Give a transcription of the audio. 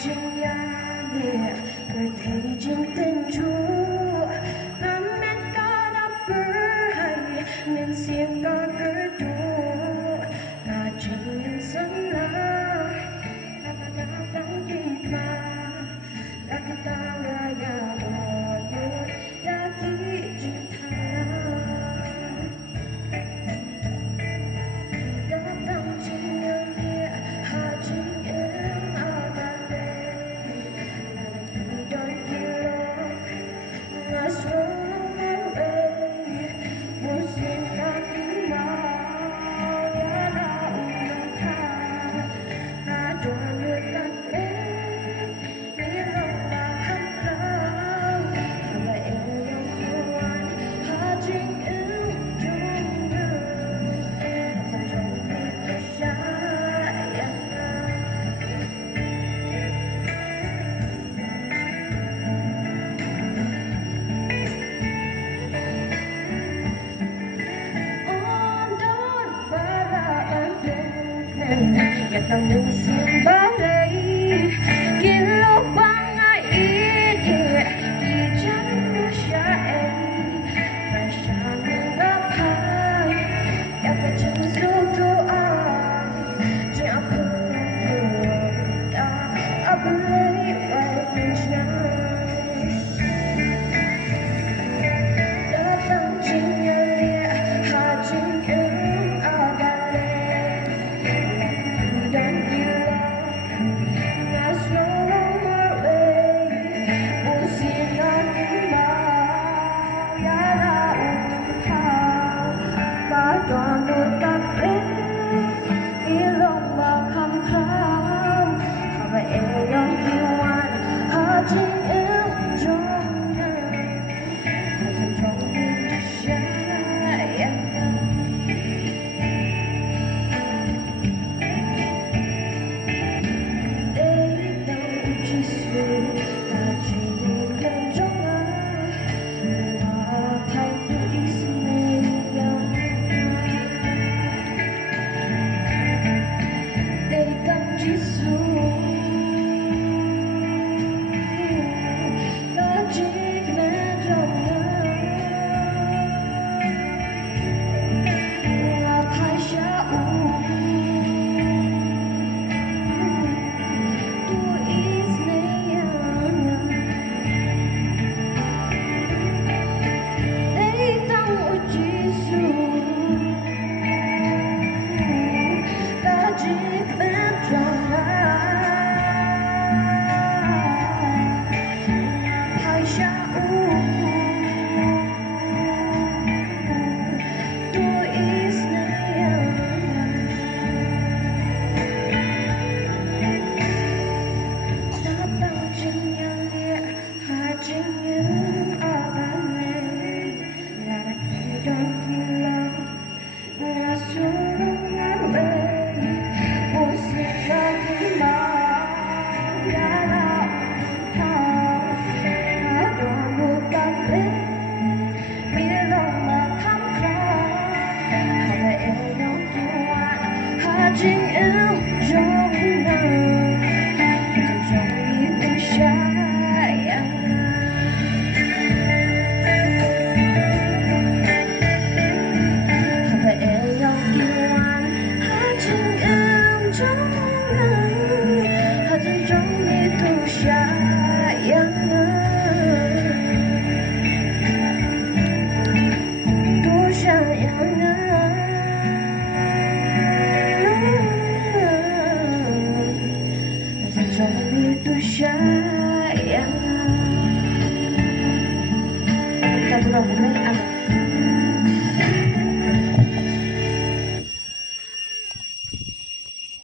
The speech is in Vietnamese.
trình nhà cơ thể trên tình chúa và mẹ có đã bơ hay nên xiêm có cơ chúa và trình nhân dân là đang đi mà đã kita raya doa đã kỹ chữ tha datang cinta dia haji em abade lagi dan kira ngasro musim kaki mau ya da ulang ta ada letak yang tak